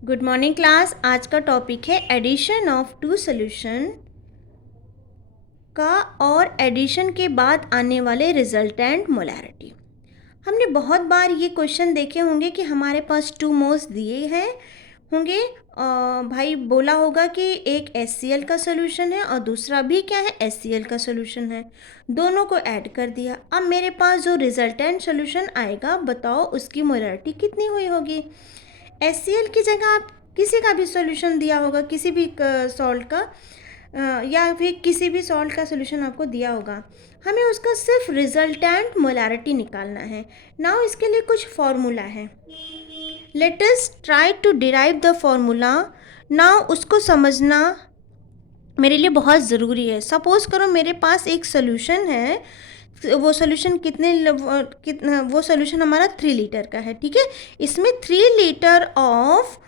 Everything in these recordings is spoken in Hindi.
Good morning class. आज का टॉपिक है एडिशन ऑफ टू सॉल्यूशन का और एडिशन के बाद आने वाले रिजल्टेंट मोलैरिटी। हमने बहुत बार ये क्वेश्चन देखे होंगे कि हमारे पास टू मोल्स दिए हैं होंगे। भाई बोला होगा कि एक HCl का सोल्यूशन है और दूसरा भी क्या है, HCl का सोल्यूशन है। दोनों को ऐड कर दिया। अब मेरे पास जो रिजल्टेंट सोल्यूशन आएगा, बताओ उसकी मोलैरिटी कितनी हुई होगी। HCl की जगह आप किसी का भी सॉल्यूशन दिया होगा, किसी भी सॉल्ट का या फिर किसी भी सॉल्ट का सॉल्यूशन आपको दिया होगा। हमें उसका सिर्फ रिजल्टेंट मोलैरिटी निकालना है। नाउ इसके लिए कुछ फॉर्मूला है। Let us try to derive the formula. Now उसको समझना मेरे लिए बहुत ज़रूरी है। सपोज़ करो मेरे पास एक सोल्यूशन है, वो सोल्यूशन कितना वो सोल्यूशन हमारा 3 लीटर का है, ठीक है। इसमें 3 लीटर ऑफ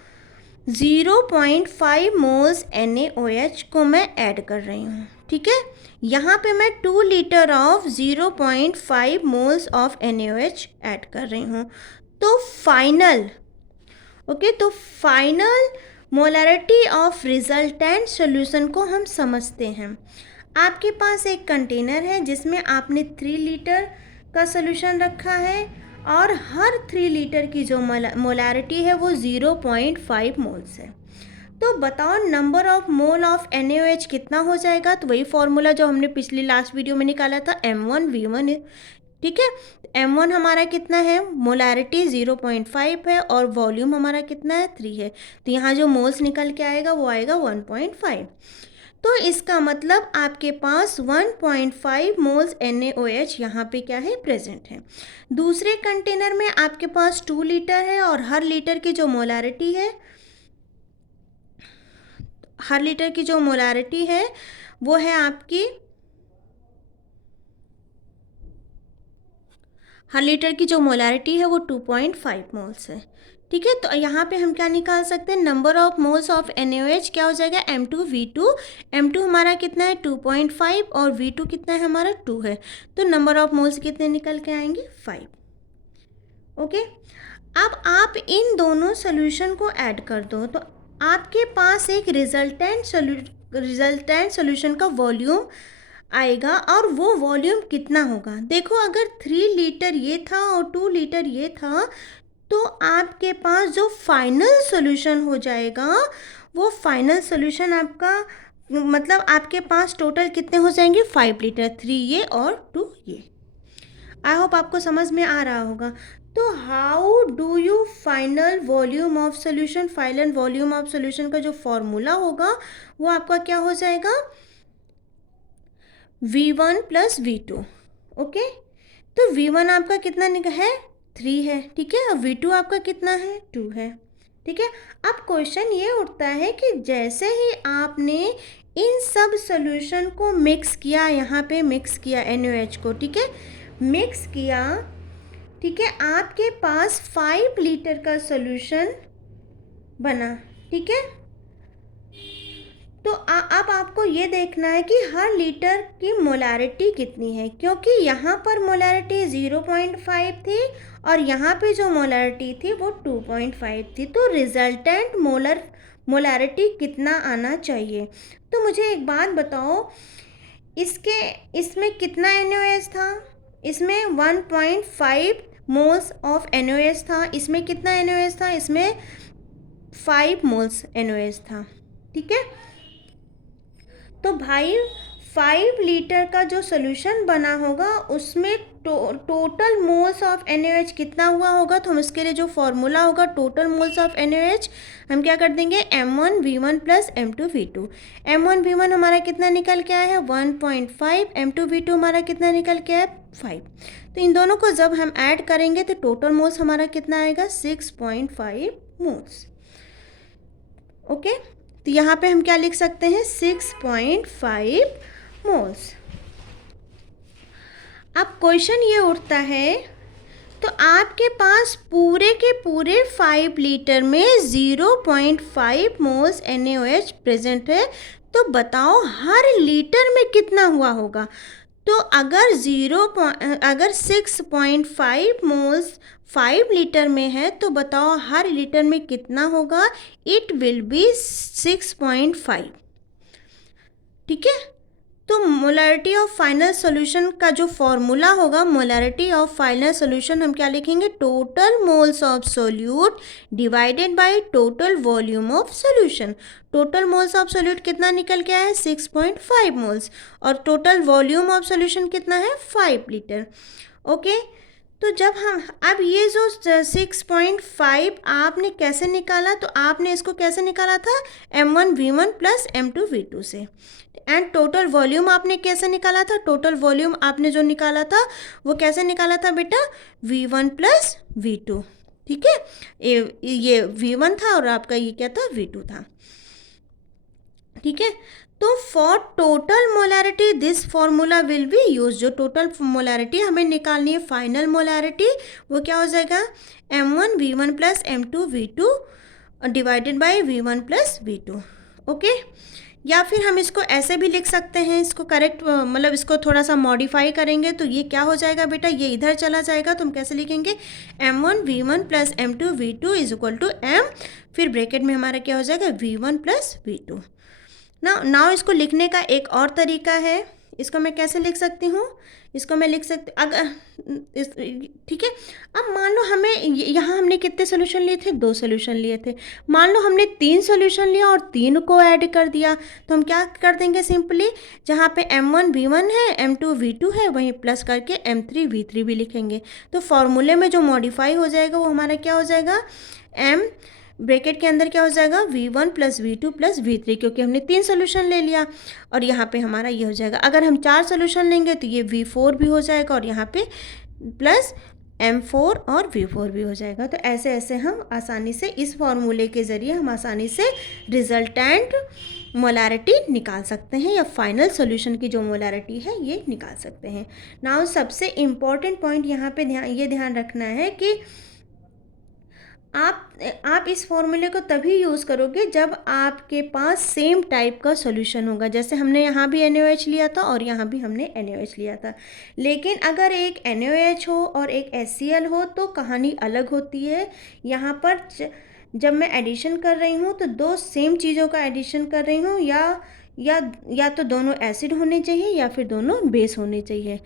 0.5 मोल्स NaOH को मैं ऐड कर रही हूँ, ठीक है। यहाँ पे मैं 2 litre of 0.5 moles of NaOH add कर रही हूँ। तो final molarity of resultant solution को हम समझते हैं। आपके पास एक कंटेनर है जिसमें आपने 3 लीटर का सॉल्यूशन रखा है और हर 3 लीटर की जो मोलैरिटी है वो 0.5 मोल्स है। तो बताओ number of mole of NaOH कितना हो जाएगा। तो वही फॉर्मूला जो हमने पिछली लास्ट वीडियो में निकाला था, M1V1, ठीक है। M1 हमारा कितना है, मोलैरिटी 0.5 है और वॉल्यूम हमारा कितना है, 3 है। तो यहाँ जो मोल्स निकल के आएगा वो आएगा 1.5। तो इसका मतलब आपके पास 1.5 मोल्स NaOH यहाँ पे क्या है, प्रेजेंट है। दूसरे कंटेनर में आपके पास 2 लीटर है और हर लीटर की जो मोलैरिटी है वो है आपकी, हर लीटर की जो मोलैरिटी है वो 2.5 मोल्स है, ठीक है। तो यहाँ पे हम क्या निकाल सकते हैं, number of moles of NaOH क्या हो जाएगा, M2V2। M2 हमारा कितना है, 2.5 और V2 कितना है हमारा, 2 है। तो नंबर ऑफ मोल्स कितने निकल के आएंगे, 5। ओके। अब आप इन दोनों सोल्यूशन को ऐड कर दो तो आपके पास एक रिजल्टेंट सोल्यूशन का वॉल्यूम आएगा। और वो वॉल्यूम कितना होगा, देखो अगर 3 लीटर ये था और 2 लीटर ये था तो आपके पास जो फाइनल सॉल्यूशन हो जाएगा, वो फाइनल सॉल्यूशन आपका मतलब आपके पास टोटल कितने हो जाएंगे, 5 लीटर, 3 ये और 2 ये। आई होप आपको समझ में आ रहा होगा। तो how do you final volume of solution, final volume of solution का जो फॉर्मूला होगा वो आपका क्या हो जाएगा, V1 प्लस V2। ओके। तो V1 आपका कितना है, 3 है, ठीक है। और V2 आपका कितना है, 2 है, ठीक है। अब क्वेश्चन ये उठता है कि जैसे ही आपने इन सब सॉल्यूशन को मिक्स किया, यहाँ पे मिक्स किया NaOH को, ठीक है, मिक्स किया, ठीक है, आपके पास 5 लीटर का सॉल्यूशन बना, ठीक है। तो अब आपको ये देखना है कि हर लीटर की मोलैरिटी कितनी है, क्योंकि यहाँ पर मोलैरिटी 0.5 थी और यहाँ पे जो मोलैरिटी थी वो 2.5 थी। तो रिजल्टेंट मोलैरिटी कितना आना चाहिए। तो मुझे एक बात बताओ, इसमें कितना NaOH था, इसमें 1.5 मोल्स ऑफ NaOH था। इसमें कितना NaOH था, इसमें 5 मोल्स NaOH था, ठीक है। तो भाई 5 लीटर का जो सोल्यूशन बना होगा उसमें टोटल मोल्स ऑफ NaOH कितना हुआ होगा। तो हम इसके लिए जो फॉर्मूला होगा टोटल मोल्स ऑफ NaOH, हम क्या कर देंगे, M1V1 प्लस M2V2। M1V1 हमारा कितना निकल के आया है, 1.5। M2V2 हमारा कितना निकल के आया, 5। तो इन दोनों को जब हम ऐड करेंगे तो टोटल मोल्स हमारा कितना आएगा, 6.5 मोल्स। ओके। तो यहाँ पे हम क्या लिख सकते हैं, 6.5 मोल्स। अब क्वेश्चन ये उठता है, तो आपके पास पूरे के पूरे 5 लीटर में 0.5 मोल्स NaOH प्रेजेंट है। तो बताओ हर लीटर में कितना हुआ होगा। तो अगर 6.5 मोल्स 5 लीटर में है तो बताओ हर लीटर में कितना होगा? It will be 6.5। ठीक है, तो मोलैरिटी ऑफ फाइनल सॉल्यूशन का जो फॉर्मूला होगा, मोलैरिटी ऑफ फाइनल सॉल्यूशन हम क्या लिखेंगे? Total moles of solute divided by total volume of solution. Total moles of solute कितना निकल के आया है? 6.5 मोल्स, और टोटल वॉल्यूम ऑफ सॉल्यूशन कितना है? 5 लीटर। ओके, तो जब हम अब ये जो 6.5 आपने कैसे निकाला? तो आपने इसको कैसे निकाला था? M1V1 प्लस M2V2 से। एंड टोटल वॉल्यूम आपने कैसे निकाला था? टोटल वॉल्यूम आपने जो निकाला था वो कैसे निकाला था बेटा? V1 plus V2। ठीक है, ये V1 था और आपका ये क्या था? V2 था। ठीक है, तो for total molarity this formula will be use. जो टोटल मोलैरिटी हमें निकालनी है, फाइनल मोलैरिटी, वो क्या हो जाएगा? M1V1 plus M2V2 divided by V1 plus V2। Okay, या फिर हम इसको ऐसे भी लिख सकते हैं, इसको करेक्ट मतलब इसको थोड़ा सा मॉडिफाई करेंगे तो ये क्या हो जाएगा बेटा? ये इधर चला जाएगा, तो हम कैसे लिखेंगे? M1V1 plus M2V2 is equal to M, फिर ब्रैकेट में हमारा क्या हो जाएगा? V1 plus V2। नाउ इसको लिखने का एक और तरीका है। इसको मैं कैसे लिख सकती हूँ? इसको मैं लिख सकती अगर ठीक है, अब मान लो हमें यहाँ हमने कितने सोल्यूशन लिए थे? 2 सोल्यूशन लिए थे। मान लो हमने 3 सोल्यूशन लिया और 3 को ऐड कर दिया, तो हम क्या कर देंगे? सिंपली जहाँ पे M1V1 है, M2V2 है, वहीं प्लस करके M3V3 भी लिखेंगे। तो फॉर्मूले में जो मॉडिफाई हो जाएगा वो हमारा क्या हो जाएगा? M ब्रैकेट के अंदर क्या हो जाएगा? V1 plus V2 plus V3, क्योंकि हमने 3 सोल्यूशन ले लिया, और यहाँ पे हमारा ये हो जाएगा। अगर हम 4 सोल्यूशन लेंगे तो ये V4 भी हो जाएगा, और यहाँ पे प्लस M4 और V4 भी हो जाएगा। तो ऐसे ऐसे हम आसानी से इस फॉर्मूले के ज़रिए हम आसानी से रिजल्टेंट मोलैरिटी निकाल सकते हैं, या फाइनल सॉल्यूशन की जो मोलैरिटी है ये निकाल सकते हैं। नाउ सबसे इम्पॉर्टेंट पॉइंट यहाँ पे ध्यान रखना है कि आप इस फॉर्मूले को तभी यूज़ करोगे जब आपके पास सेम टाइप का सॉल्यूशन होगा। जैसे हमने यहाँ भी NaOH लिया था और यहाँ भी हमने NaOH लिया था, लेकिन अगर एक NaOH हो और एक HCl हो तो कहानी अलग होती है। यहाँ पर जब मैं एडिशन कर रही हूँ तो 2 सेम चीज़ों का एडिशन कर रही हूँ, या तो दोनों एसिड होने चाहिए या फिर दोनों बेस होने चाहिए।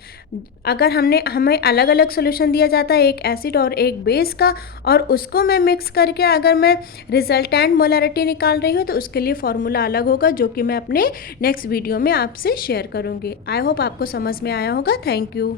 अगर हमें अलग अलग सॉल्यूशन दिया जाता है, एक एसिड और एक बेस का, और उसको मैं मिक्स करके अगर मैं रिजल्टेंट मोलैरिटी निकाल रही हूँ तो उसके लिए फॉर्मूला अलग होगा, जो कि मैं अपने नेक्स्ट वीडियो में आपसे शेयर करूँगी। आई होप आपको समझ में आया होगा। Thank you.